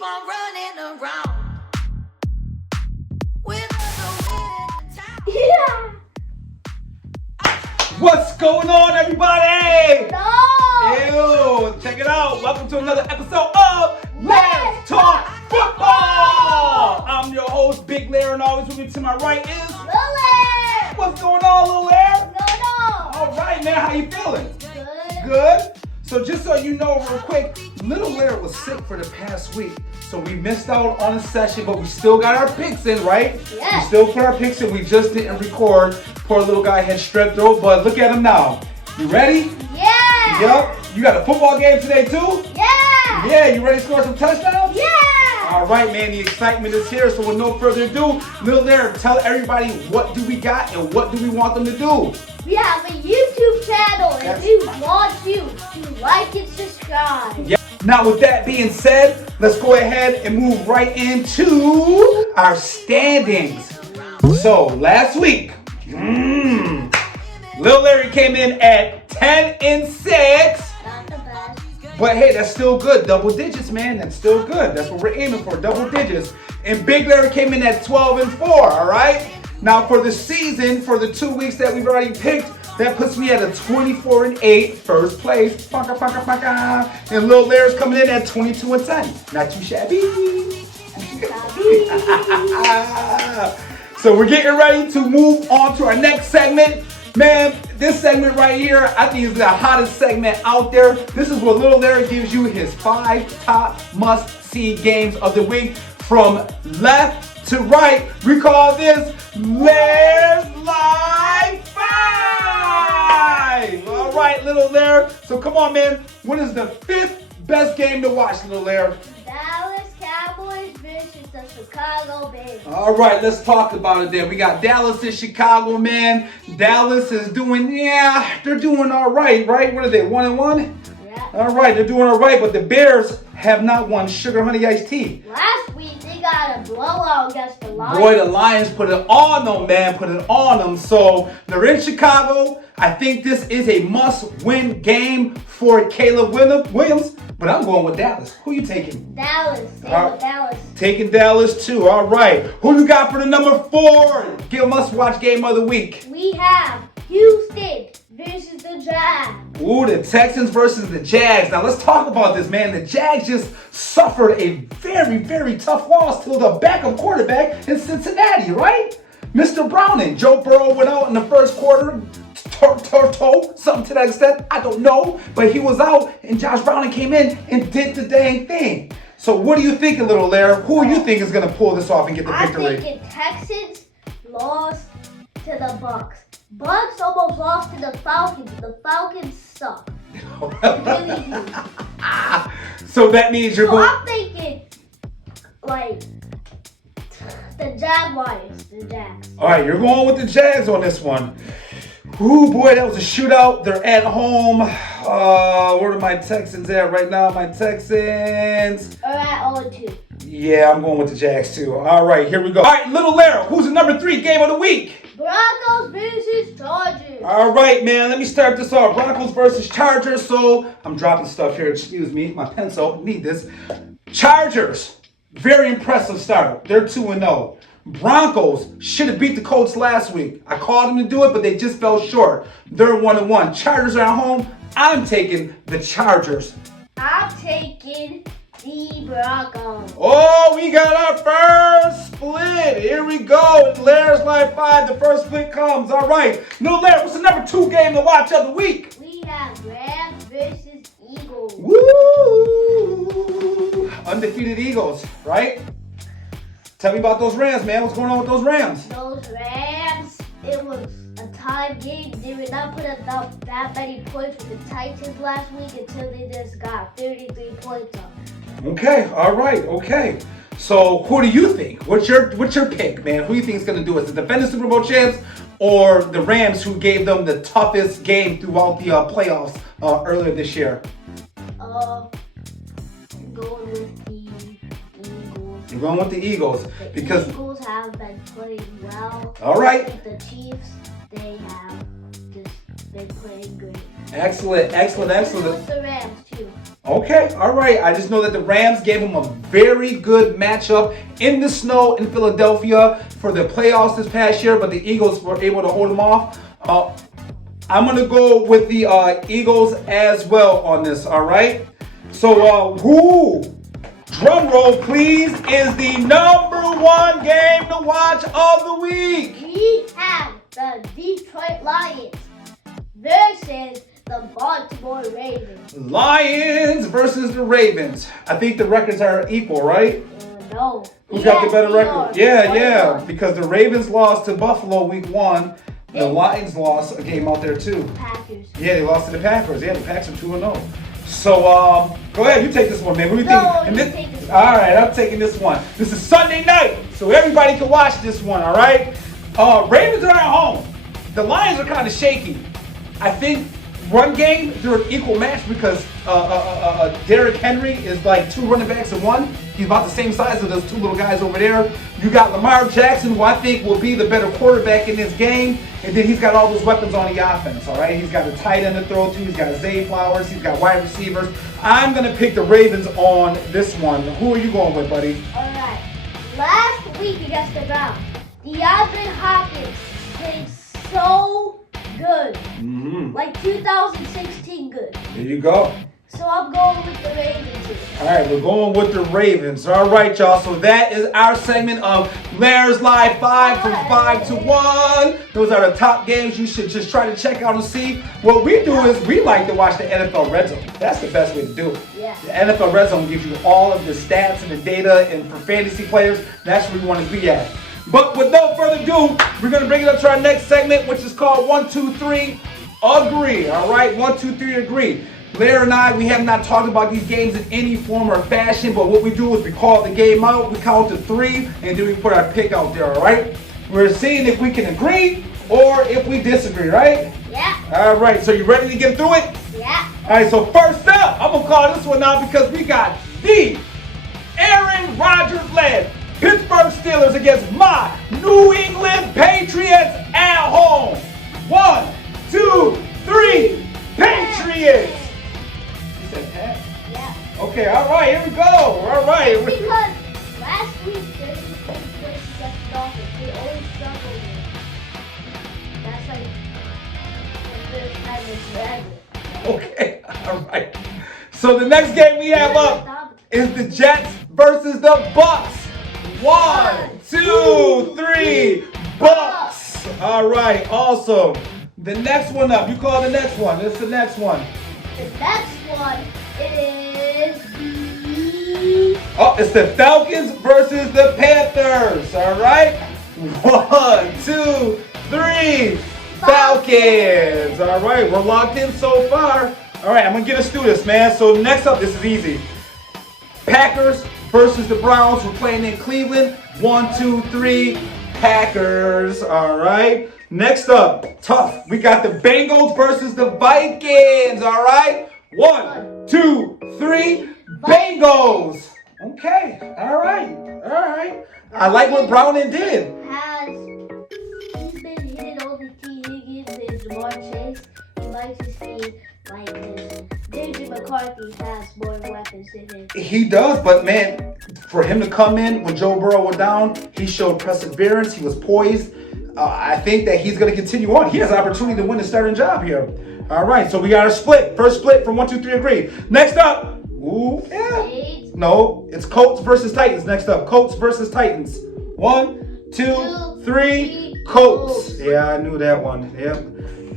keep on running around with other Yeah. What's going on, everybody? No. Ew, check it out. Welcome to another episode of Let's Talk Football. I'm your host, Big Larry, and always with me to my right is Lily. What's going on, Lil Larry? No. All right, man. How you feeling? Good. Good. So just so you know real quick, Little Larry was sick for the past week. So we missed out on a session, but we still got our picks in, right? Yes. We still put our picks in. We just didn't record. Poor little guy had strep throat, but look at him now. You ready? Yeah. Yup. You got a football game today too? Yeah. Yeah, you ready to score some touchdowns? Yeah. All right, man, the excitement is here. So with no further ado, Little Larry, tell everybody what do we got and what do we want them to do? We have a YouTube channel and Yes. we want you to like and subscribe. Yeah. Now with that being said, let's go ahead and move right into our standings. So last week, Lil Larry came in at 10-6. Not the best. But hey, that's still good. Double digits, man. That's still good. That's what we're aiming for, double digits. And Big Larry came in at 12-4, all right? Now for the season, for the 2 weeks that we've already picked, that puts me at a 24-8, first place. Paka, paka, paka. And Lil Larry's coming in at 22-10. Not too shabby. So we're getting ready to move on to our next segment. Man, this segment right here, I think is the hottest segment out there. This is where Little Larry gives you his 5 top must-see games of the week from left to right. We call this Larrs Live 5. All right, Little Larry. So come on, man. What is the 5th best game to watch, Little Larry? Dallas Cowboys versus the Chicago Bears. All right, let's talk about it then. We got Dallas and Chicago, man. Dallas is doing, they're doing all right, right? What are they, 1-1? Yeah. All right, they're doing all right, but the Bears have not won sugar honey iced tea. Last week they got a blowout against the Lions. Boy, the Lions put it on them, man, put it on them. So they're in Chicago. I think this is a must-win game for Caleb Williams, but I'm going with Dallas. Who you taking? Dallas. Stay with Dallas. Taking Dallas too. All right. Who you got for the number 4? Give a must-watch game of the week. We have Houston versus the Jags. Ooh, the Texans versus the Jags. Now let's talk about this, man. The Jags just suffered a very, very tough loss to the backup quarterback in Cincinnati, right? Mr. Browning. Joe Burrow went out in the first quarter. Something to that extent. I don't know. But he was out, and Josh Browning came in and did the dang thing. So what are you thinking, Little Larry? Who do you think is going to pull this off and get the victory? I'm thinking Texans lost to the Bucks. Bucks almost lost to the Falcons. The Falcons suck. They really do. So that means you're So going... I'm thinking, like, the Jaguars. The Jags. All right, you're going with the Jags on this one. Ooh, boy, that was a shootout. They're at home. Where are my Texans at right now? My Texans. Or at 0-2. Yeah, I'm going with the Jags too. All right, here we go. All right, Little Larry, who's the number 3 game of the week? Broncos versus Chargers. All right, man, let me start this off. Broncos versus Chargers. So I'm dropping stuff here. Excuse me, my pencil. Need this. Chargers, very impressive start. They're 2-0. Broncos should have beat the Colts last week. I called them to do it, but they just fell short. They're 1-1. Chargers are at home. I'm taking the Chargers. I'm taking the Broncos. Oh, we got our first split. Here we go. Larrs Live 5. The first split comes. All right. Little Larry, what's the number 2 game to watch of the week? We have Rams versus Eagles. Woo! Undefeated Eagles, right? Tell me about those Rams, man. What's going on with those Rams? Those Rams, it was a tie game. They did not put up that many points with the Titans last week until they just got 33 points up. Okay, all right, okay. So who do you think? What's your pick, man? Who do you think is going to do it? Is it the defending Super Bowl champs or the Rams who gave them the toughest game throughout the playoffs earlier this year? Going with the Eagles. You're going with the Eagles because the Eagles have been playing well. All right. Like the Chiefs, they have just been playing great. Excellent. With the Rams too. Okay, all right. I just know that the Rams gave them a very good matchup in the snow in Philadelphia for the playoffs this past year, but the Eagles were able to hold them off. I'm going to go with the Eagles as well on this, all right? So, who, drum roll please, is the number one game to watch of the week? We have the Detroit Lions versus the Baltimore Ravens. Lions versus the Ravens. I think the records are equal, right? No. Who's got the better record? Yeah, yeah. because the Ravens lost to Buffalo week 1. The Lions lost a game out there too. Packers. Yeah, they lost to the Packers. Yeah, the Packers are 2-0. So, go ahead, you take this one, man. What do you No, think? you take this one. All right, I'm taking this one. This is Sunday night, so everybody can watch this one, all right? Ravens are at home. The Lions are kind of shaky. I think run game, they're an equal match because Derrick Henry is like 2 running backs in 1. He's about the same size as those 2 little guys over there. You got Lamar Jackson, who I think will be the better quarterback in this game. And then he's got all those weapons on the offense, all right? He's got a tight end to throw to. He's got Zay Flowers. He's got wide receivers. I'm going to pick the Ravens on this one. Who are you going with, buddy? All right. Last week against the Browns, DeAndre Hopkins played so good. Like 2016 good. There you go. So I'm going with the Ravens here. All right, we're going with the Ravens. All right, y'all. So that is our segment of Larrs Live 5 from 5 to 1. Those are the top games you should just try to check out and see. What we do is we like to watch the NFL Red Zone. That's the best way to do it. Yeah. The NFL Red Zone gives you all of the stats and the data, and for fantasy players, that's where we want to be at. But with no further ado, we're going to bring it up to our next segment, which is called 1, 2, 3, Agree. All right, 1, 2, 3, Agree. Larry and I, we have not talked about these games in any form or fashion, but what we do is we call the game out, we count to 3, and then we put our pick out there, all right? We're seeing if we can agree or if we disagree, right? Yeah. All right, so you ready to get through it? Yeah. All right, so first up, I'm going to call this one out because we got the Aaron Rodgers-led Pittsburgh Steelers against my New England Patriots at home. 1, 2, 3, Patriots! You said Pat? Yeah. Okay, all right, here we go. All right. Because last week there's a big place against the Dolphins. They always struggle with. That's like the first time it's ever. Okay, all right. So the next game we have up is the Jets versus the Bucks. 1, 2, 3, Bucks. All right, awesome. The next one up, you call the next one. This is the next one. The next one is the... Oh, it's the Falcons versus the Panthers. All right. 1, 2, 3, Falcons. All right, we're locked in so far. All right, I'm going to get us through this, man. So next up, this is easy. Packers versus the Browns. We're playing in Cleveland. 1, 2, 3, Packers. All right. Next up, tough. We got the Bengals versus the Vikings. All right. 1, 2, 3, Bengals. Okay. All right. All right. I like what Browning did. He's been hitting all the T. Higgins and Jamar Chase. He likes his speed like this. JJ McCarthy has more weapons than him. He does, but man, for him to come in when Joe Burrow was down, he showed perseverance. He was poised. I think that he's going to continue on. He has an opportunity to win the starting job here. All right, so we got a split. First split from 1, 2, 3, agree. Next up, no, it's Colts versus Titans. Next up, Colts versus Titans. 1, 2, 3, Colts. Yeah, I knew that one. Yep.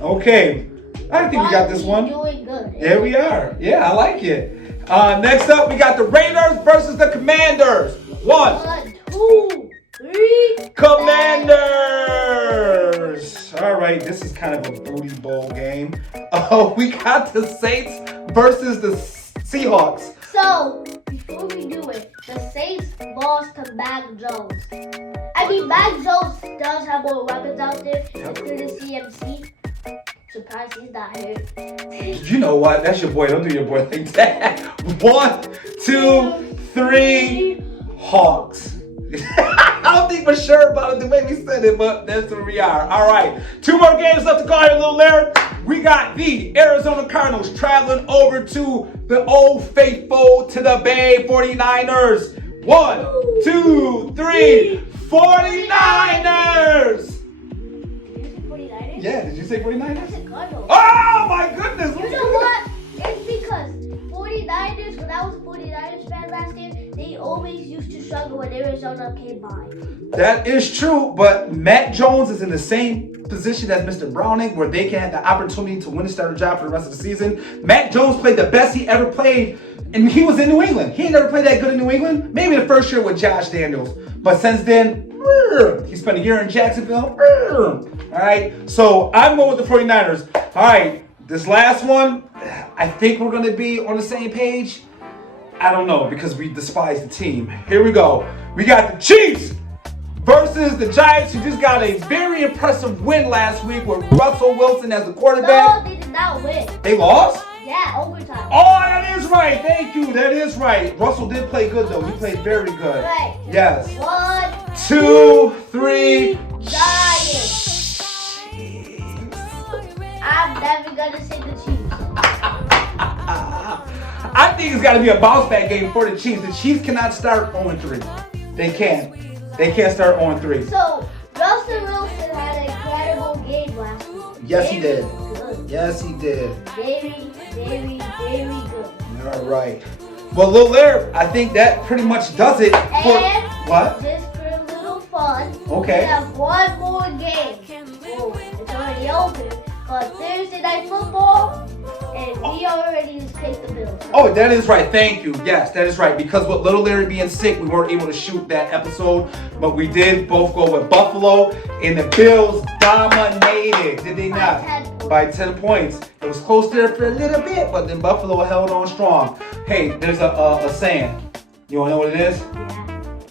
Okay, I think we got this one. Doing good. There we are. Yeah, I like it. Next up, we got the Raiders versus the Commanders. 1, 2, 3, Commanders! All right, this is kind of a booty bowl game. We got the Saints versus the Seahawks. So, before we do it, the Saints lost to Mac Jones. I mean, Mac Jones does have more weapons out there, including CMC. Surprised he's not hurt. You know what? That's your boy. Don't do your boy like that. 1, 2, 3, Hawks. I don't think we're sure about it the way we said it, but that's where we are. All right. 2 more games left to call here, little Larry. we got the Arizona Cardinals traveling over to the old faithful, to the Bay 49ers. 1, 2, 3, 49ers! Yeah, did you say 49ers? Oh my goodness! You know what? It's because 49ers, when I was a 49ers fan last year, they always used to struggle when Arizona came by. That is true, but Matt Jones is in the same position as Mr. Browning, where they can have the opportunity to win the starter job for the rest of the season. Matt Jones played the best he ever played, and he was in New England. He ain't never played that good in New England. Maybe the first year with Josh Daniels, but since then, he spent a year in Jacksonville. All right, so I'm going with the 49ers. All right, this last one, I think we're going to be on the same page. I don't know, because we despise the team. Here we go. We got the Chiefs versus the Giants, who just got a very impressive win last week with Russell Wilson as the quarterback. No, they did not win. They lost? Yeah, overtime. Oh, that is right. Thank you. That is right. Russell did play good, though. He played very good. Right. Yes. 1, 2, 3. Giants. I'm never gonna say the Chiefs. I think it's got to be a bounce back game for the Chiefs. The Chiefs cannot start 0-3. They can't. They can't start 0-3. So, Russell Wilson had an incredible game last week. Yes, he did. Good. Yes, he did. Very, very, very good. All right. Well, Lil Larry, I think that pretty much does it for And what? just for a little fun, Okay. we have one more game. Oh, it's already over. Called Thursday Night Football, and we already just picked the Bills. Oh, that is right. Thank you. Yes, that is right. Because with Little Larry being sick, we weren't able to shoot that episode. But we did both go with Buffalo, and the Bills dominated, did they not? By 10 points. It was close there for a little bit, but then Buffalo held on strong. Hey, there's a saying. You want to know what it is?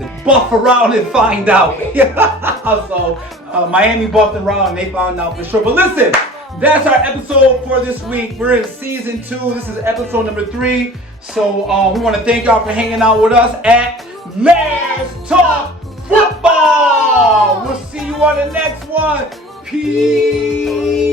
Yeah. Buff around and find out. So, Miami buffed around and they found out for sure. But listen, that's our episode for this week. We're in season 2. This is episode number 3. So we want to thank y'all for hanging out with us at Let's Talk Football. We'll see you on the next one. Peace.